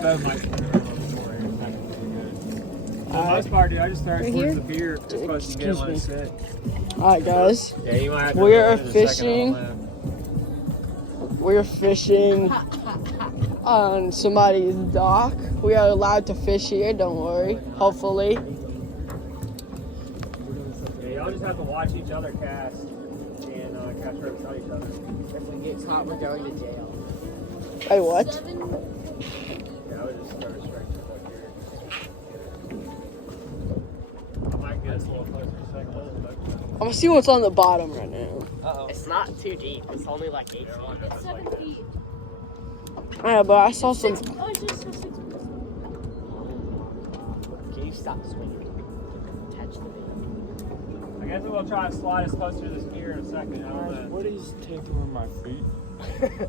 That might be good. For the most part, dude, I just started towards the pier. Just supposed to get one and sit. Alright, guys. Yeah, you might have to We're run in a second fishing. on land. We're fishing on somebody's dock. We are allowed to fish here, don't worry. Hopefully. Yeah, y'all just have to watch each other cast and catch right beside each other. If we get caught, we're going to jail. Wait, what? Yeah, I would just start restricting up here. I might get us a little closer in a second. I'm gonna see what's on the bottom right now. It's not too deep. It's only like 8 feet. It's 7 feet. Yeah, but I saw some. Oh, it's just 6 feet. Can you stop swinging? Catch the bait. I guess we'll try to slide us closer to this pier in a second. I don't know. What is tickling my feet? The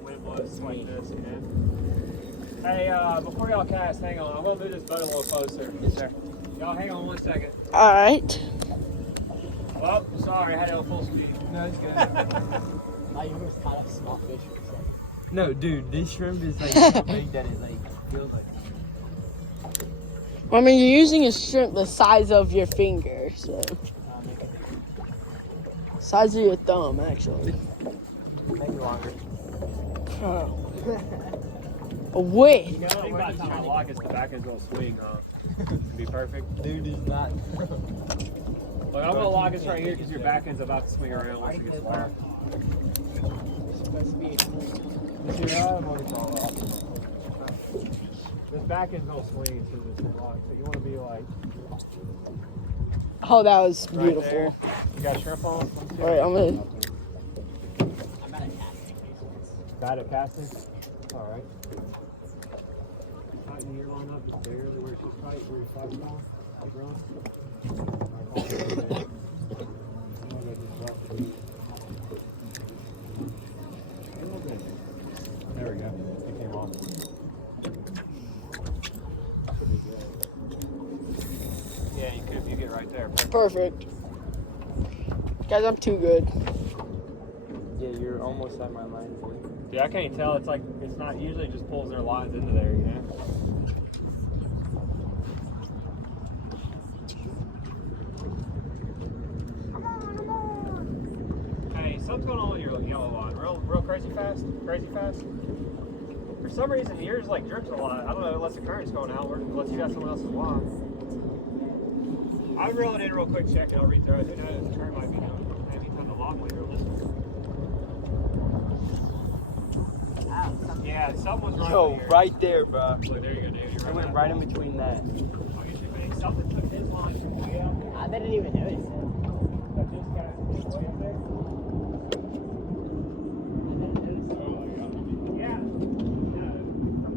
wind blows like this, you know. Hey, before y'all cast, hang on. I'm gonna move this boat a little closer. Yes, sir. Y'all hang on 1 second. Alright. Oh, sorry, I had it on full speed. No, it's good. I almost caught a small fish for a second. No, dude, this shrimp is like so big that it like feels like. I mean, you're using a shrimp the size of your finger, so. Size of your thumb, actually. Maybe longer. Oh. Wait. You know, I think by the time I lock it, the back is gonna swing, be perfect. Dude, it's not. Look, I'm gonna lock this right here because your back end's about to swing around once it gets far. It's supposed to be This back end's gonna swing through this lock, so you wanna be like Oh, that was right beautiful. there. You got shrimp on? Alright, I'm gonna. I'm at a casting. Bad at casting? Alright. Tighten your line up just barely where she's tight, where your flag's on. Like run. There we go. It came off. Yeah, you could if you get right there. Perfect. Guys, I'm too good. Yeah, you're almost at my line. Yeah, I can't tell. It's like it's not usually just pulls their lines into there, you know. Hey, something's going on with your yellow line. Real crazy fast. Crazy fast. For some reason, yours like drips a lot. I don't know unless the current's going outward. Unless you got someone else's line. I reel it in real quick, check it. I'll rethrow it. Who knows? The current might be going. Maybe time the log might reel this one. Yeah, someone's right Yo, here. right there, bro. Look, there you go, Dave. I went right in between that. I'll get you big. Something took his line from way out there. I didn't even notice it. That this guy is way up there. Yeah.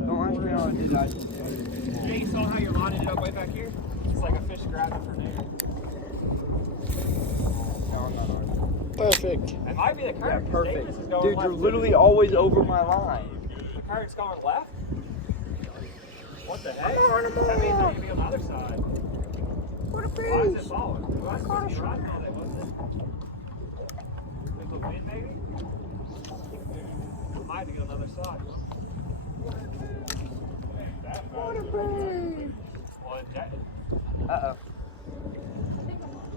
Don't ask me how I did that. Yeah, you saw how your line ended up way back here? It's like a fish grabbing from there. No, I'm not hard. Perfect. It might be the current. 'cause Perfect. Davis is going Dude, left. you're literally always over my line. The current's going left? What the heck? That means they're going to be on the other side. What a Why is it falling? Why is it supposed to be riding all day, wasn't it? Think of wind, maybe? Might have to go another side. What a bird! Well, that, Uh-oh.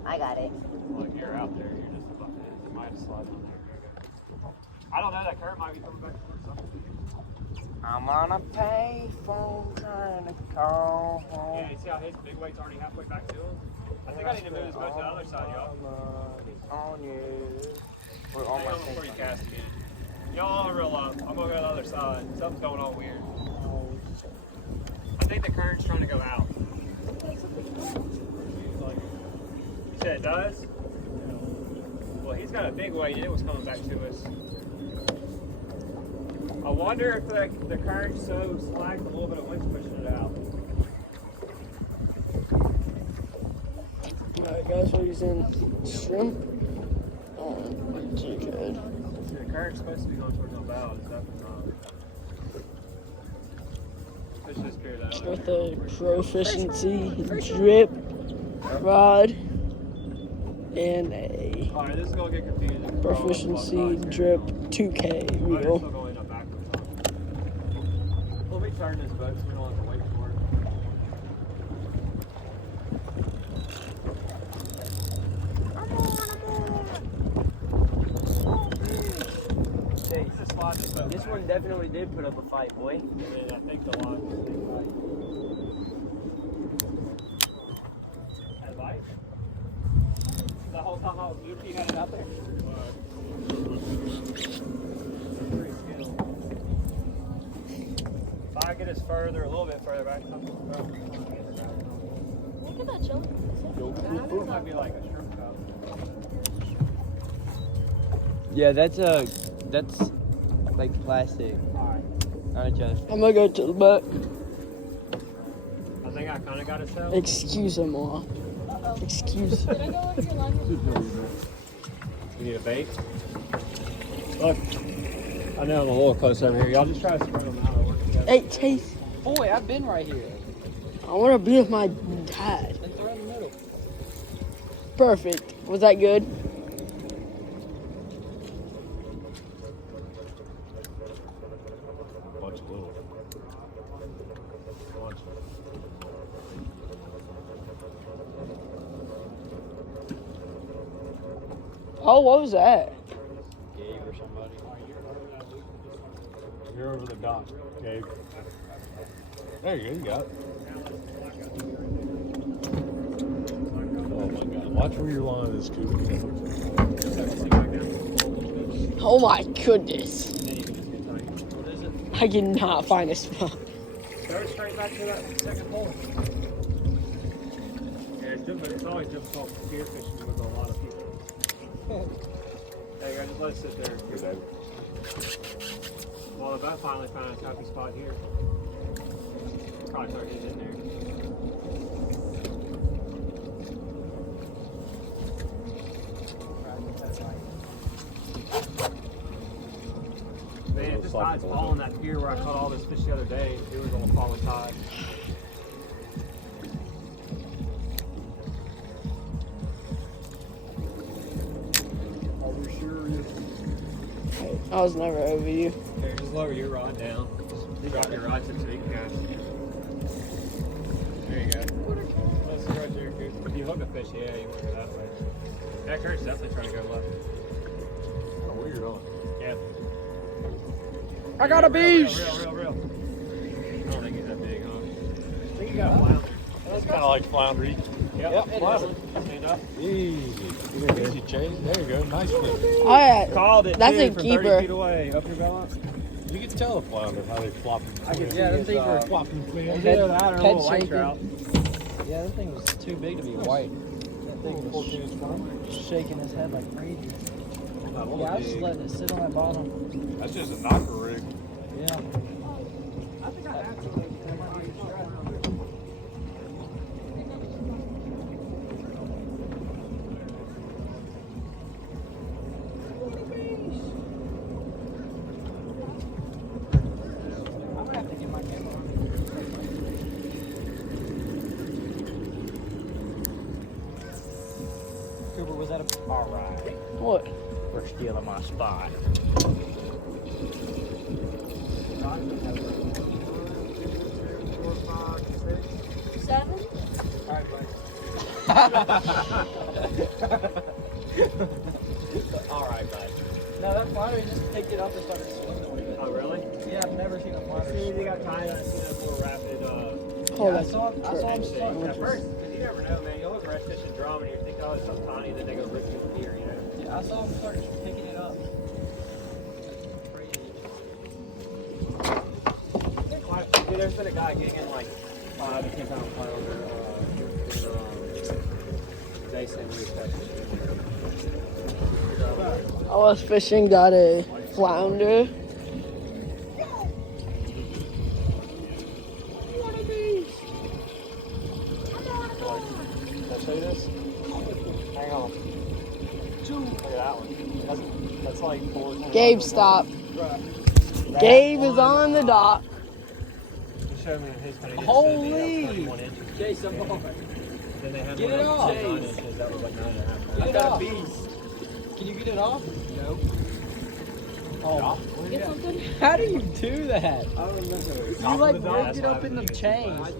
I got it. well, you're out there. You're just above it. It might have slid on there. I don't know. That current might be coming back towards something. I'm on a payphone trying to call Yeah, home. you see how his big weight's already halfway back to him? I think I need to move his boat to the other side, y'all. On you. We're on Hang my on before you payphone. cast again. Y'all reel up. I'm gonna go to the other side. Something's going on weird. I think the current's trying to go out. You said it does? Well, he's got a big weight. It was coming back to us. I wonder if the current's so slack, a little bit of wind's pushing it out. Alright, guys, we're using shrimp. Oh, too good. See, the current's supposed to be going towards the bow. It's definitely not. Fish just appeared out. With the proficiency drip rod and a Alright, this is gonna get confusing. proficiency drip 2K Still reel. going up backwards. Let me try starting his boat, so we don't have to wait for it. Hey, He's a spot this boat. this one definitely did put up a fight, boy. And I think the line was a big bite. Had a bite? The whole time I was beautiful, you had it out there? Pretty skilled. If I get us further, a little bit further back, Look at that jelly. it might be like a shrimp cup. Yeah, that's like plastic, not a jellyfish. I'm gonna go to the boat. I think I kind of got it set. Excuse-moi. Excuse. Did I go over your line? You need a bait? Look, I know I'm a little close over here. Y'all just try to spread them out. I'll work together. Hey, Chase. Boy, I've been right here. I want to be with my dad. And throw in the middle. Perfect. Was that good? Bunch of little. Bunch. Oh, what was that? Gabe or somebody. You're over the dock, Gabe. There you go, you got it. Oh my god. Watch where your line is, Cooper. Oh my goodness. What is it? I cannot find a spot. Throw it straight back to that second pole. Yeah, it's always difficult for spearfishing with a lot of people. There you go, just let it sit there. Good day. Well, the boat finally found its happy spot here. Probably start getting in there. Man, if this tide's falling that pier where I caught all this fish the other day, it was on a falling tide. Are we sure you? I was never over you. Here, just lower your rod down. Just drop your rod to so you can cast. There you go. Let's see right there, Coop. If you hook a fish, yeah, you want to go that way. That current's definitely trying to go left. Oh, weird on. Yeah. I got a beast. Real. I don't think he's that big, huh? I think you got a flounder. That's kind of like floundery. Yep, flounder. Stand up. Easy. Easy change. There you go. Nice fish. Oh yeah. Called it. That's too, a from keeper. 30 feet away. Up your belly. You can tell a flounder how they flop. Yeah, them things were flopping fins. Yeah, that or a head little white shaking. trout. Yeah, that thing was too big to be white. That thing was shaking his head like crazy. Yeah, I was just letting it sit on that bottom. That's just a knocker rig. Yeah. I'm gonna have to get my camera. Cooper, was that a... Alright. What? We're stealing my spot. Seven? Alright, buddy. Alright, bud. No, that flounder just picked it up and started swimming with it. Oh, really? Yeah, I've never seen a flounder. See, they got tied up to that more rapid, Oh, I that's saw him at start. first, because you never know, man. You'll look redfish and drum and you think, oh, it's so tiny, then they go rip through the pier, you know? Yeah, I saw him start picking it up. Crazy. Dude, there's been a guy getting in like 5 to 10 pound flounder in Bay St. Louis, Texas. I was fishing, got a flounder. Can I show you this? Hang on. Look at that one. That's like 4. Gabe, stop. Gabe is on the dock. He showed me his one. Holy! 21 inches. Jason, boy. Then they had Get one it that was off. 9 inches. That was like 9.5. Get it off. Can you get it off? No. Oh, Get something? how do you do that? I don't know. You like ripped it up in the chain. That's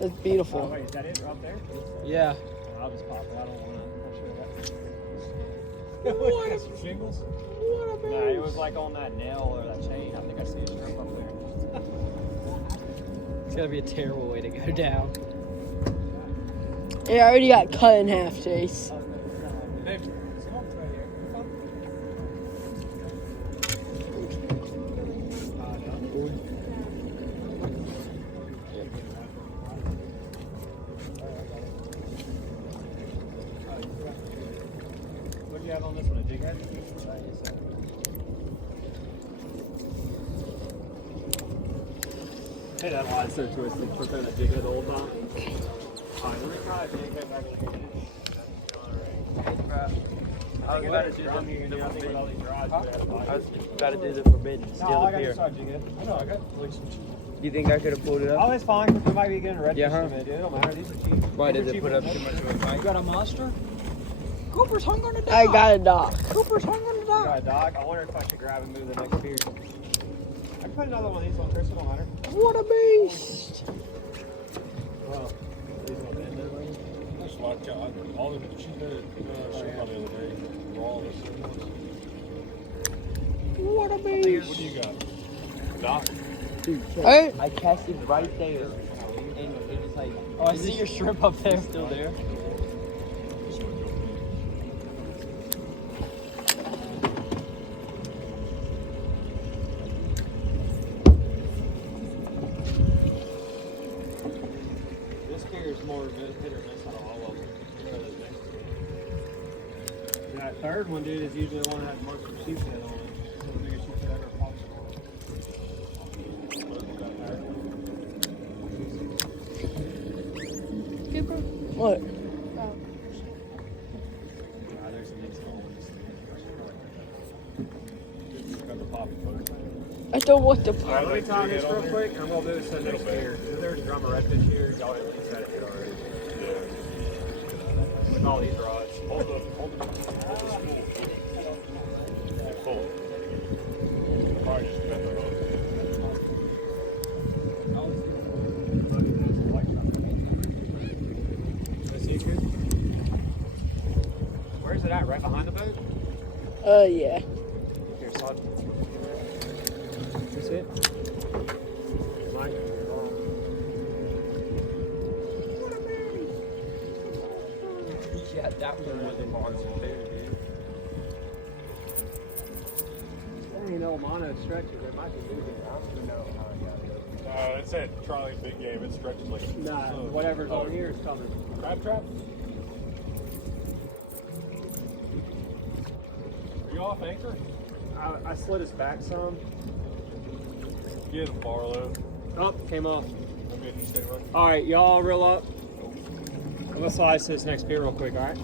Oh, beautiful. wait, is that it up there? Yeah. I'll just pop it. I don't want to. What? Got some shingles? No, it was like on that nail or that chain. I think I see a shrimp up there. It's gotta be a terrible way to go down. It already got cut in half, Chase. Hey, come on, right here. Come on. What do you have on this one? A jig head? Hey, that line's so twisted. Put that jig head the whole time. Alright, let me try a jig head back in the I was about to do the forbidden. No, I got this side jig head. I know, I got like some cheap. You think I could have pulled it Oh, it's fine, because we might be getting red Yeah, fish huh? from it, dude. It don't matter. These are cheap. Why These did are they put cheaper up than too that. much of a fight? You got a monster? Cooper's hung on the I got a dock. Cooper's hung on the dock. Got a dog. I wonder if I should grab and move the next pier. I can put another one of these on, Chris. It don't matter. What a beast. Well, these ones in there. That's like, all the she did shrimp on the other day. Raw, the same ones. What a What beast. do you got? Doc? Hey, I cast it right there. And it just like, oh, I see your shrimp up there. Still there. This pier is more hit or miss out of all of them. That third one, dude, is usually the one that has most of the sheephead on it. It's the biggest sheephead ever pops Cooper? what? There's some mixed ones. Got the poppy first. I don't want to. Alright, let me tie this real quick. I'm gonna move this to the next pier. There's a drum of redfish here. Y'all at least had it already. With all these rods. Hold the spool. Probably just bend the hook. Where's it at? Right behind the boat? Yeah. Here, slide. You see it? Mike? Yeah, that one was the bars up there, dude. There ain't no mono stretches. It might be moving. I don't even know how I got it. It said Charlie Big Game. It stretches like a Nah, so- whatever's Oh, on here is coming. Crab trap? Are you off anchor? I slid us back some. Get him, Barlow. Oh, came off. I'm good. You stay running. All right, y'all reel up. I'm gonna slide to this next pier real quick, all right?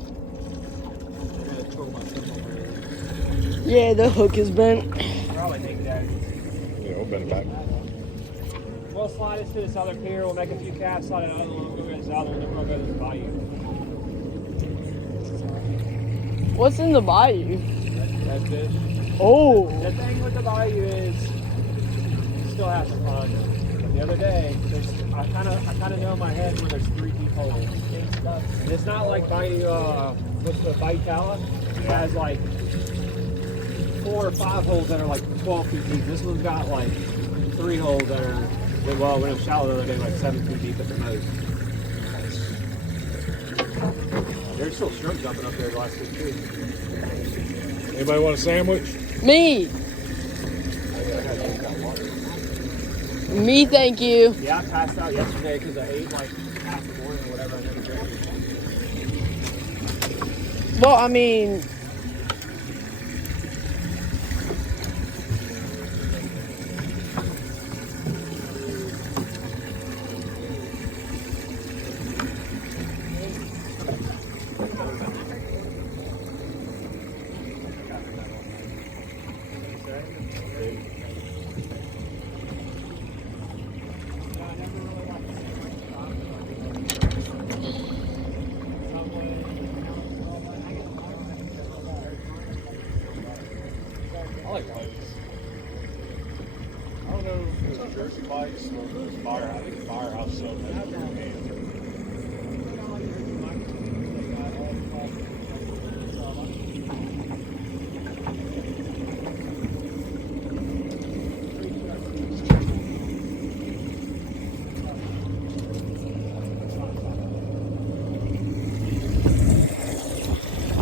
Yeah, the hook is bent. Probably think that. Yeah, we'll bend it back. We'll slide us to this other pier. We'll make a few casts, slide it out, and we'll go to this other one, then we'll go to this bayou. What's in the bayou? Redfish. Oh. The thing with the bayou is you still have to find them. But the other day, I kind of know in my head where there's 3 deep holes. And it's not like bayou, what's the bayou Tala? It has like 4 or 5 holes that are like 12 feet deep. This one's got like 3 holes that are, well, when it was shallow the other day, like 7 feet deep at the most. There's still shrimp jumping up there the last 2 trees. Anybody want a sandwich? Me. Me, thank you. Yeah, I passed out yesterday because I ate like half the morning or whatever. I never drank. Well, I mean, Jersey Mike's, Firehouse. I think Firehouse so bad.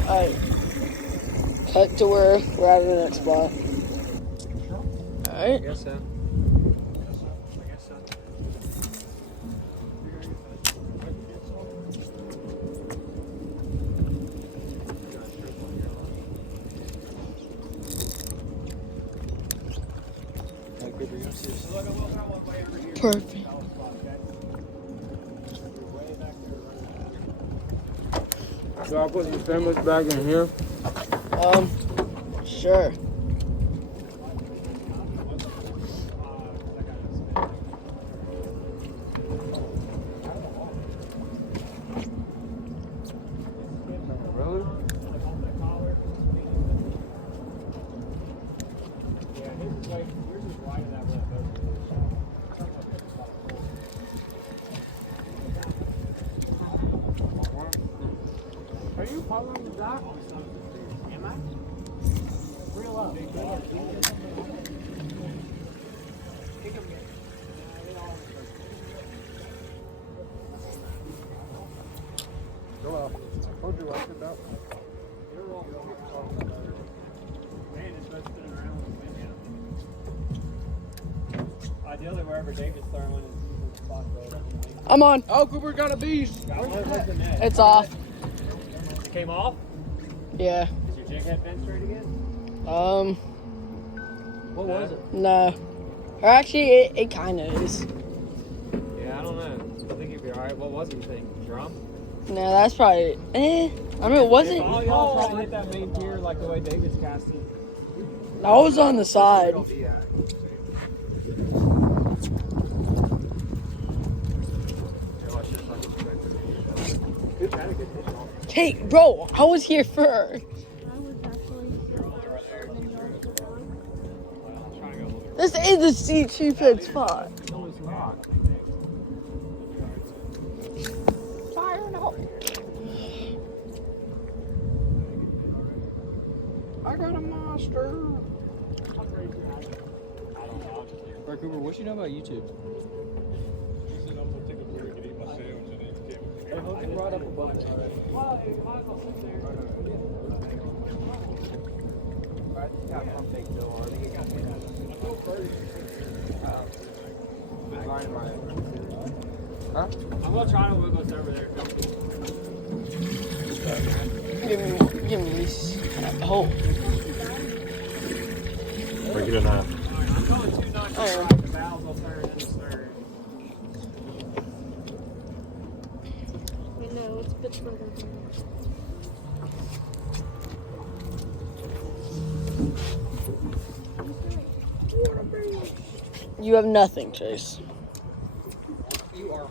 Alright. Cut to where we're at the next spot. Alright. I guess so. I guess so. Perfect. So I'll put some sandwich back in here. Sure. Really? Are you following the dock? Am I? Real up. Go out. I told you I could out. Man, it's supposed to spin around with the wind down. Ideally, wherever David's throwing is the spot goal. I'm on. Oh, Cooper got a beast. Where's the net? It's off. It came off? Yeah. Is your jig head bent straight again? What was it? No. Or actually, it kind of is. Yeah, I don't know. I think you'd be alright. What was it, you think? Drum? No, that's probably. I mean, it wasn't. All y'all try to hit that main pier like the way David's casting. I was on the side. Hey, bro, I was here first. I was actually and then y'all were gone. This is the seat she said spot. Fire no. I got a monster. Alright, Cooper, what you know about YouTube? He said I'm gonna take a break and eat my sandwich and then get with Hey, hook it right up above it. Huh? I'm gonna try to wiggle us over there. Give me these. Oh. Break it in half. I'm going 290 Oh. right. The valves will turn in the third. Wait, no, it's a bit further down. You have nothing, Chase. You are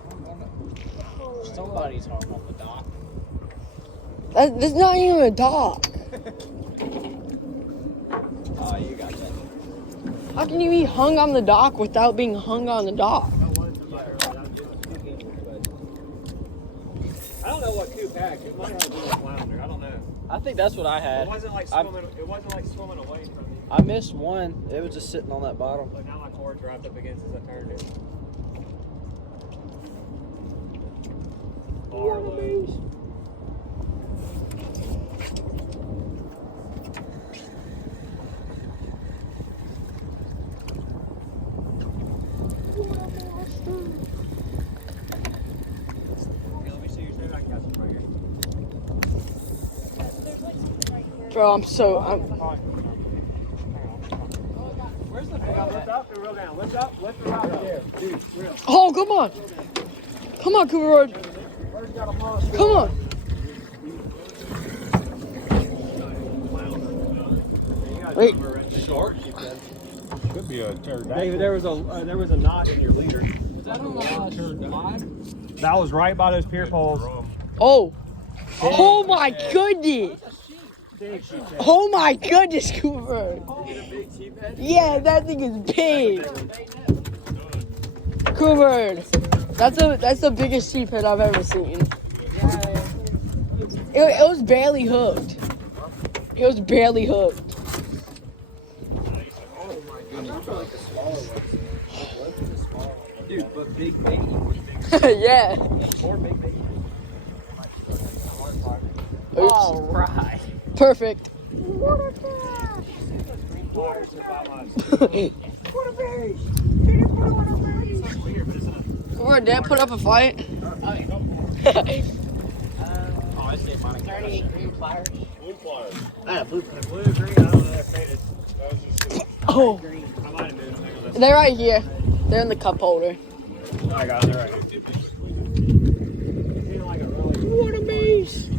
somebody's hung on the dock. That's not even a dock. Oh, you got that. How can you be hung on the dock without being hung on the dock? I don't know what Coop had. Coop might have a little flounder. I don't know. I think that's what I It had. wasn't like swimming. It wasn't like swimming away from me. I missed one. It was just sitting on that bottom. But now my cord's wrapped up against as I turned it. Let me see your shirt. I can got some right here. Bro, I'm Where's the lift up and reel down? Lift up, lift her out there. Dude, real. Oh, come on. Come on, Cooper Road. Come on. Wait. Short? Could be a pterodactyl. David, there was a knot in your leader. Was that on the That was right by those pier poles. Oh. Oh my goodness. Oh my goodness, Cooper. Yeah, that thing is big. Cooper, that's the biggest sheephead I've ever seen. It was barely hooked. It was barely hooked. Dude, but big baby. Yeah. More big baby. Oops. Alright. Perfect. Cooper, Dad put up a fight. Oh, I say 38 green flyers. Blue flyers. Blue, green, I don't know, they're faded. That was just Oh, I might have moved them. they're right here. They're in the cup holder. I got them, they're right here. Feeling like a really... Water beast.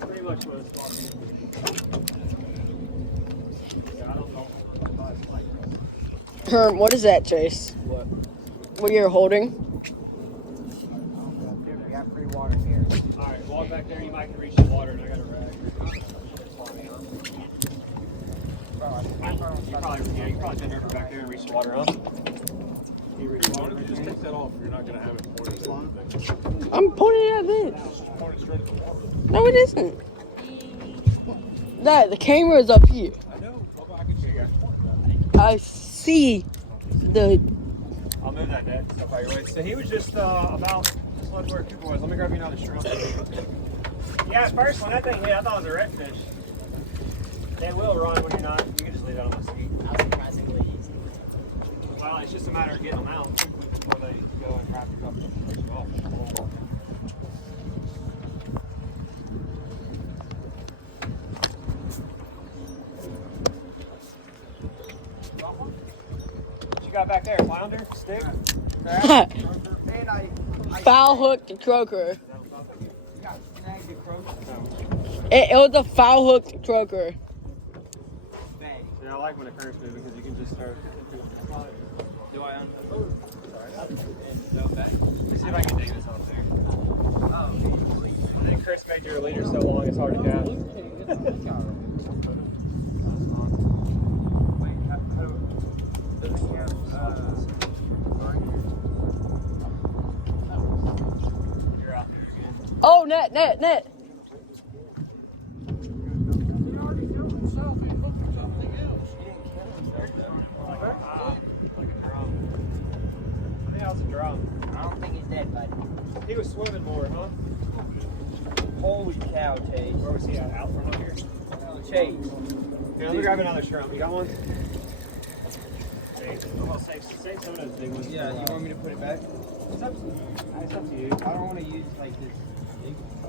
Pretty much what it's talking. Yeah, I don't know. Herm, what is that, Chase? What? What you're holding? We got free water here. Alright, walk back there, you might can reach the water, and I got a rag. You probably been over back there and reach the water, huh? You reach the Why water don't you just take that off? You're not gonna have it pointed at anything. I'm pointing at this. Just point it straight at the water. No, it isn't. Dad, the camera is up here. I know. I can see you. I see the. I'll move that net stuff out your way. So he was just about just left where Cooper was. Let me grab you another shrimp. Yeah, at first when that thing hit, I thought it was a redfish. They will run when you're not. You can just leave that on my seat. That was surprisingly easy. Well, it's just a matter of getting them out quickly before they go and wrap it up and push it off. What you got back there? Flounder? Stick? Foul hooked croaker. It was a foul hooked croaker. Yeah, I like when it curves through because you can just start. Do I Let me see if I can dig this off there. I think Chris made your leader so long it's hard to cast. You're out there again. Oh, net. Like a drum. I think that was a drum. I don't think he's dead, bud. He was swimming more, huh? Holy cow, Chase. Where was he at? Out from up here? Chase. Here, let me grab another shrimp. You got one? I'll save some of those big ones. Yeah, you want me to put it back? It's up to you. It's up to you. I don't want to use like this.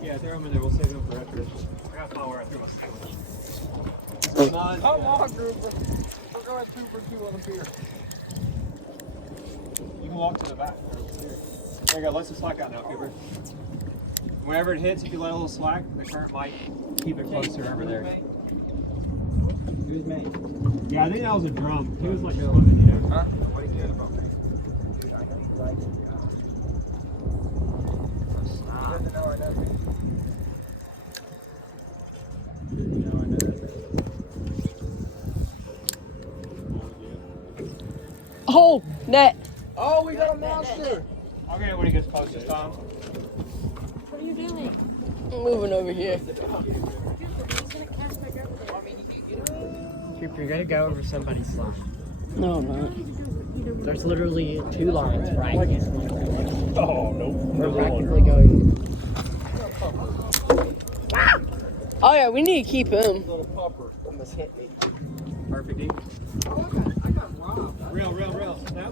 Yeah, throw them in there. We'll save them for after this. I got to find where I threw my sandwich. Come on, Cooper. We're going 2 for 2 on the pier. You can walk to the back. There you go. Let some slack out now, Cooper. Whenever it hits, if you let a little slack, the current might keep it closer over there. Who's me? Yeah, I think that was a drum. He was like swimming, you know? Huh? What are you doing about me? Oh, net. Oh, we got a monster! I'll get it when he gets close this time. What are you doing? I'm moving over here. He's gonna cast back over there. Cooper, you're gonna go over somebody's line. No, I'm not. There's literally 2 lines right here. Oh, no. We're practically going. Oh yeah, we need to keep him. Little pupper. Almost hit me. Perfect. Deep. Oh, I got robbed. Real. That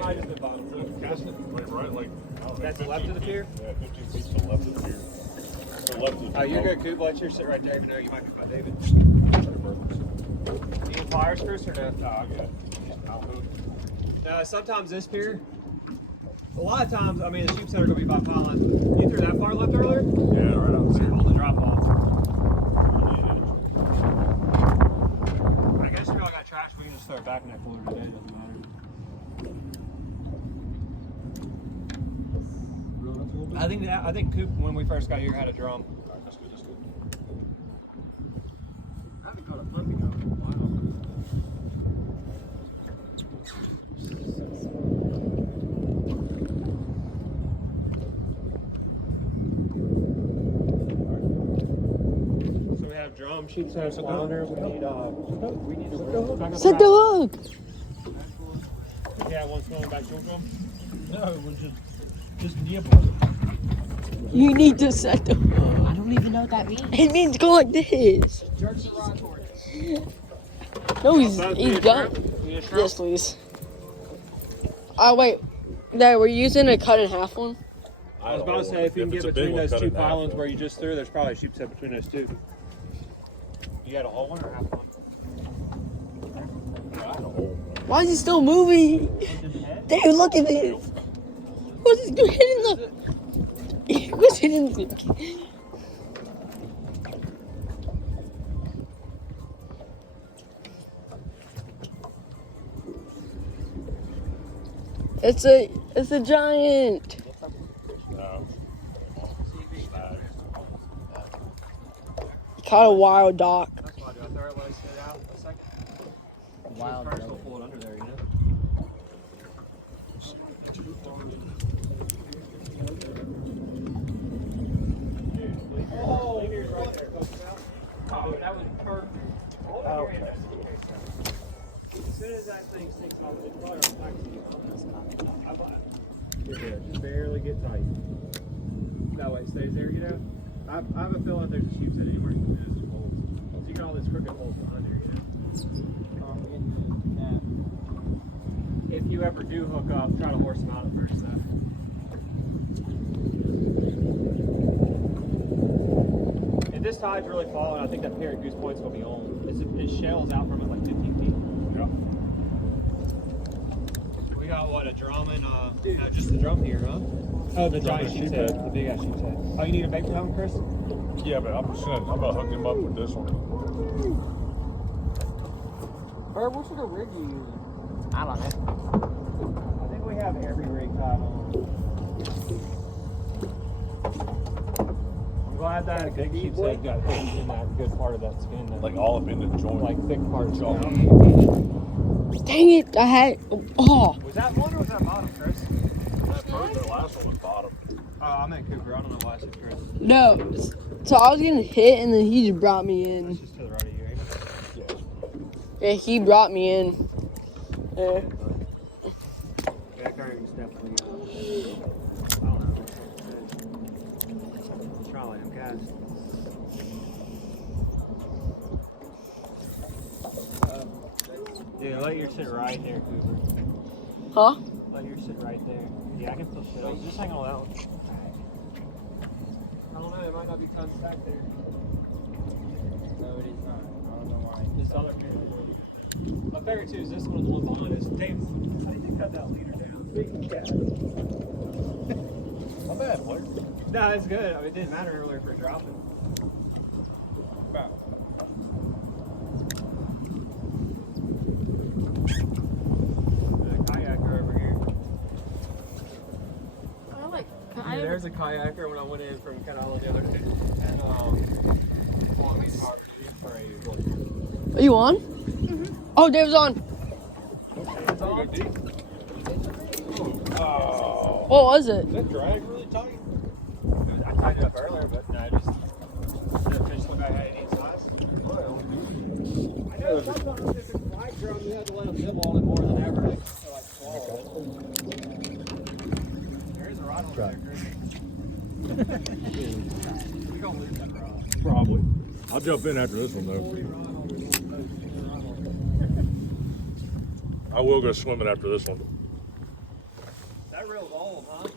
might have been bottom. Cast it right, like. That's the left of the pier? Yeah, 15 feet to the left of the pier. To the left of the Oh, you're good, Coop. Let your sit right there, even though you might be by David. You need pliers, Chris, or no? Oh, yeah. Sometimes this pier, a lot of times, I mean, the sheep center are going to be by pylons. You threw that far left earlier? Yeah, right on the On the drop off. back in that cooler today, doesn't matter. I think Coop, when we first got here, had a drum. That's good. That's good. I haven't caught a puppy dog in a while. So we have drum, sheep's head, flounder. We need Set the hook. Yeah, one swimming back to drum. No, we're just nibble. You need to set the hook. I don't even know what that means. It means go like this. Jerk the rod towards it. No, he's done. Yes, please. Wait. Dad, we're using a cut in half one. I was about to say, if you can get between those two pylons where you just threw, there's probably a sheep's head between those two. You got a whole one or half one? Why is he still moving? Dude, look at this. What's he hitting the? What's hitting the? It's a giant. No. Caught a wild dock. That's why I do. I throw it, let it sit out a second. Wild First, dog. we'll pull it under there, you know? Oh, right there. Oh, that was perfect. Oh. As soon as that thing sinks off, it's probably our You're good. Just barely get tight. That way it stays there, you know? I have a feeling there's a sheep's head anywhere in those holes. So you got all these crooked holes behind here, you know? If you ever do hook up, try to horse them out at first, though. If this tide's really falling, I think that parrot goose point's gonna be on. Its shell's out from it like 15 feet. Yeah. We got what, a drum and no, just the drum here, huh? Oh, the Drum giant and sheep's sheep head, head. the big ass sheep's head. Oh, you need a bait for that one, Chris? Yeah, but I'm gonna hook him up with this one. Bird, what sort of rig are you using? I don't know. I think we have every rig tied on. I'm glad that big sheep's head got hit in that good part of that skin. That, Like all up in the joint. like thick part of Jaw. Dang it! I had. Oh. Was that one or was that bottom, Chris? The last one was bottom. Oh, I meant Cooper. I don't know why I said Chris. No. So I was getting hit and then he just brought me in. It's just to the right of you, ain't it? Yeah, he brought me in. Yeah. That current's definitely, I don't know. Try to let him cast. Dude, let yours sit right there, Cooper. Huh? Let yours sit right there. Yeah, I can still sit on. Just hang on that one. I don't know, it might not be tons back there. No, it is not. I don't know why. This other parrot. My favorite too is this one's on is Dave. How did you cut that leader down? Big cat. Not bad, Blair. No, it's good. I mean, it didn't matter earlier for dropping. The kayaker over here. I like. Yeah, there's a kayaker when I went in from Canala the other day. And, well, we talked for a. Are you on? Oh, Dave's on. Oh. What was it? Is that drag really tight? I tied it up earlier, but no, just the fish look like I had any size. I know sometimes if it's white drum, you have to let them nibble on it more than ever. Like, to, like swallow it. There is a rod over there, Chris. You're gonna lose that rod. Probably. I'll jump in after this one though. I will go swimming after this one. That reel's old, huh?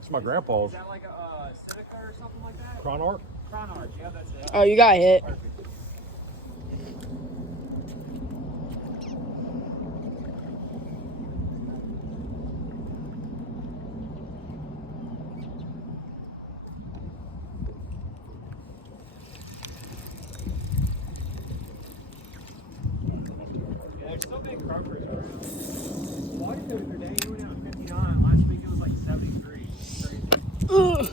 It's my grandpa's. Is that like a Seneca or something like that? Cronarch. Cronarch, yeah, that's it. Oh, you got hit. Perfect. Yeah, there's still think Kroger's around. Water the other day, it went out 59. Last week it was like 73. Crazy. Ugh.